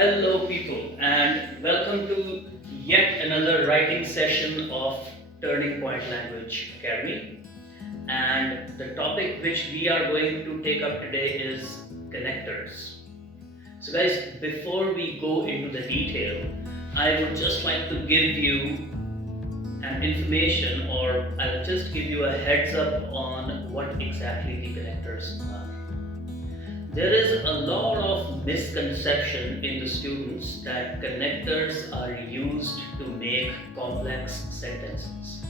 Hello, people, and welcome to yet another writing session of Turning Point Language Academy. And the topic which we are going to take up today is connectors. So, guys, before we go into the detail, I would just like to give you an information, or I'll just give you a heads up on what exactly the connectors are. There is a lot of misconception in the students that connectors are used to make complex sentences.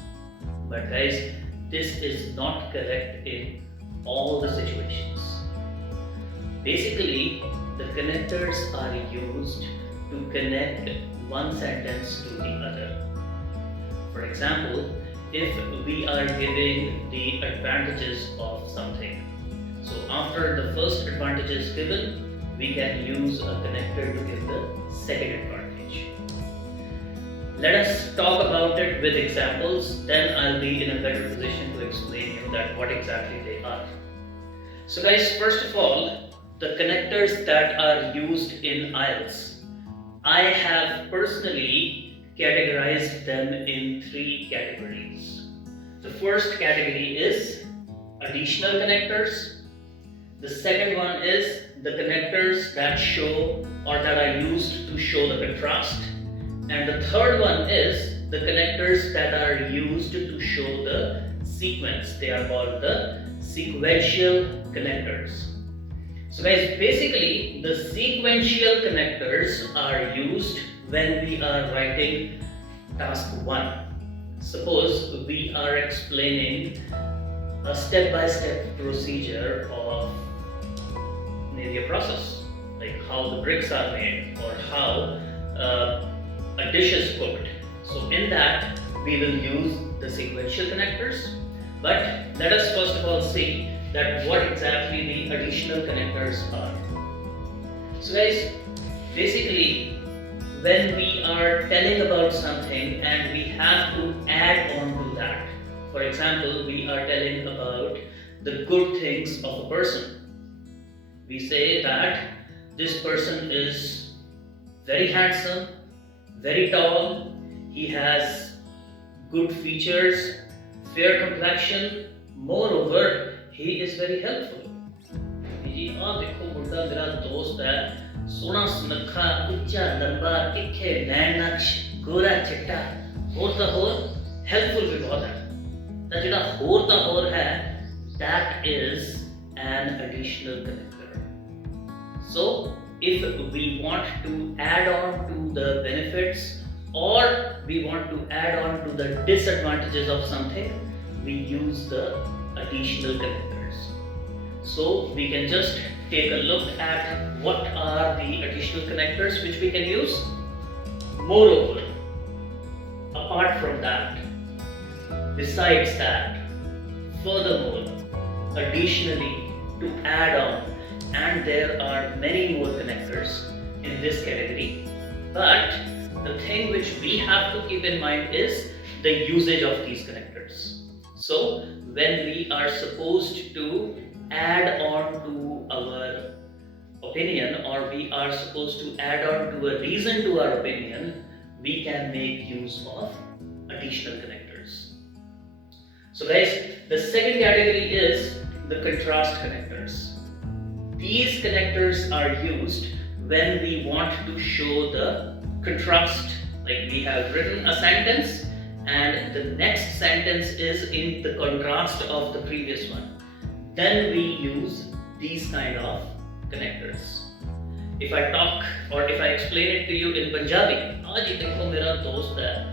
But guys, this is not correct in all the situations. Basically, the connectors are used to connect one sentence to the other. For example, if we are giving the advantages of something, so after the first advantage is given, we can use a connector to give the second advantage. Let us talk about it with examples, then I'll be in a better position to explain you that what exactly they are. So guys, first of all, the connectors that are used in Ielts, I have personally categorized them in three categories. The first category is additional connectors. The second one is the connectors that show or that are used to show the contrast. And the third one is the connectors that are used to show the sequence. They are called the sequential connectors. So guys, basically the sequential connectors are used when we are writing task 1. Suppose we are explaining a step-by-step procedure of maybe a process, like how the bricks are made or how a dish is cooked. So in that, we will use the sequential connectors. But let us first of all see that what exactly the additional connectors are. So guys, basically, when we are telling about something and we have to add on to that. For example, we are telling about the good things of a person. We say that this person is very handsome, very tall, he has good features, fair complexion, moreover, he is very helpful. जी देखो मुंडा मेरा दोस्त है, सोना सुनखा, उच्चा लंबा, तिखे नैन नक्श, गोरा चिट्टा, होर दा होर helpful भी बहुत है। तो जिहड़ा होर दा होर है, that is an additional connector. So, if we want to add on to the benefits or we want to add on to the disadvantages of something, we use the additional connectors. So, we can just take a look at what are the additional connectors which we can use. Moreover, apart from that, besides that, furthermore, additionally, to add on, and there are many more connectors in this category, but the thing which we have to keep in mind is the usage of these connectors. So when we are supposed to add on to our opinion, or we are supposed to add on to a reason to our opinion, we can make use of additional connectors. So guys, the second category is the contrast connectors. These connectors are used when we want to show the contrast, like we have written a sentence and the next sentence is in the contrast of the previous one. Then we use these kind of connectors. If I talk or if I explain it to you in Punjabi, "Ji dekho mera dost hai,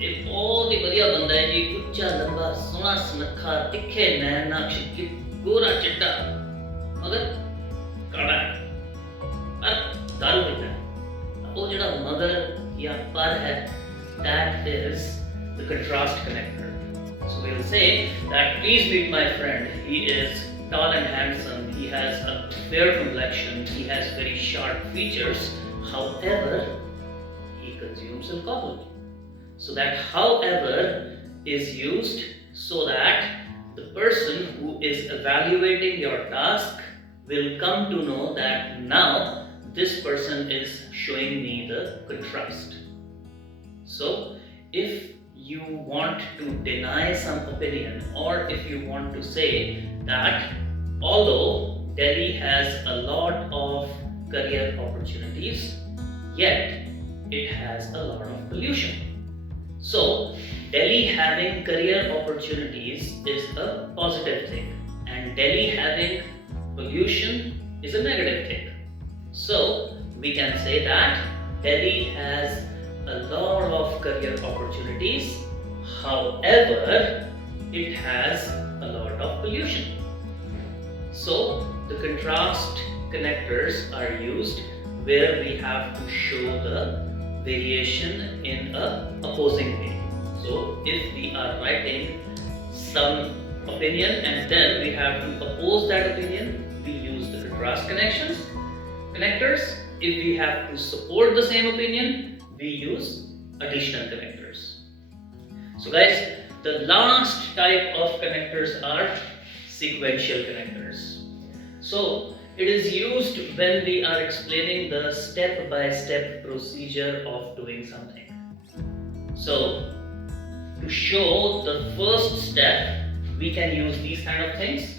ये बहुत ही बढ़िया बंदा है जी, उच्चा लंबा, सोना सुनखा, तिखे नैन नक्श, गोरा चिट्टा, मगर काड़ा है, पर दारू पीता है। वो जिहड़ा मगर या पर है, that is the contrast connector. So we will say that please meet my friend. He is tall and handsome. He has a fair complexion. He has very sharp features. However, he consumes alcohol. So that however is used so that the person who is evaluating your task will come to know that now this person is showing me the contrast. So if you want to deny some opinion, or if you want to say that although Delhi has a lot of career opportunities, yet it has a lot of pollution. So Delhi having career opportunities is a positive thing, and Delhi having pollution is a negative thing. So we can say that Delhi has a lot of career opportunities, however, it has a lot of pollution. So the contrast connectors are used where we have to show the variation in a opposing way. So if we are writing some opinion and then we have to oppose that opinion, we use the contrast connectors. If we have to support the same opinion, we use additional connectors. So guys, the last type of connectors are sequential connectors. So it is used when we are explaining the step-by-step procedure of doing something. So to show the first step, we can use these kind of things.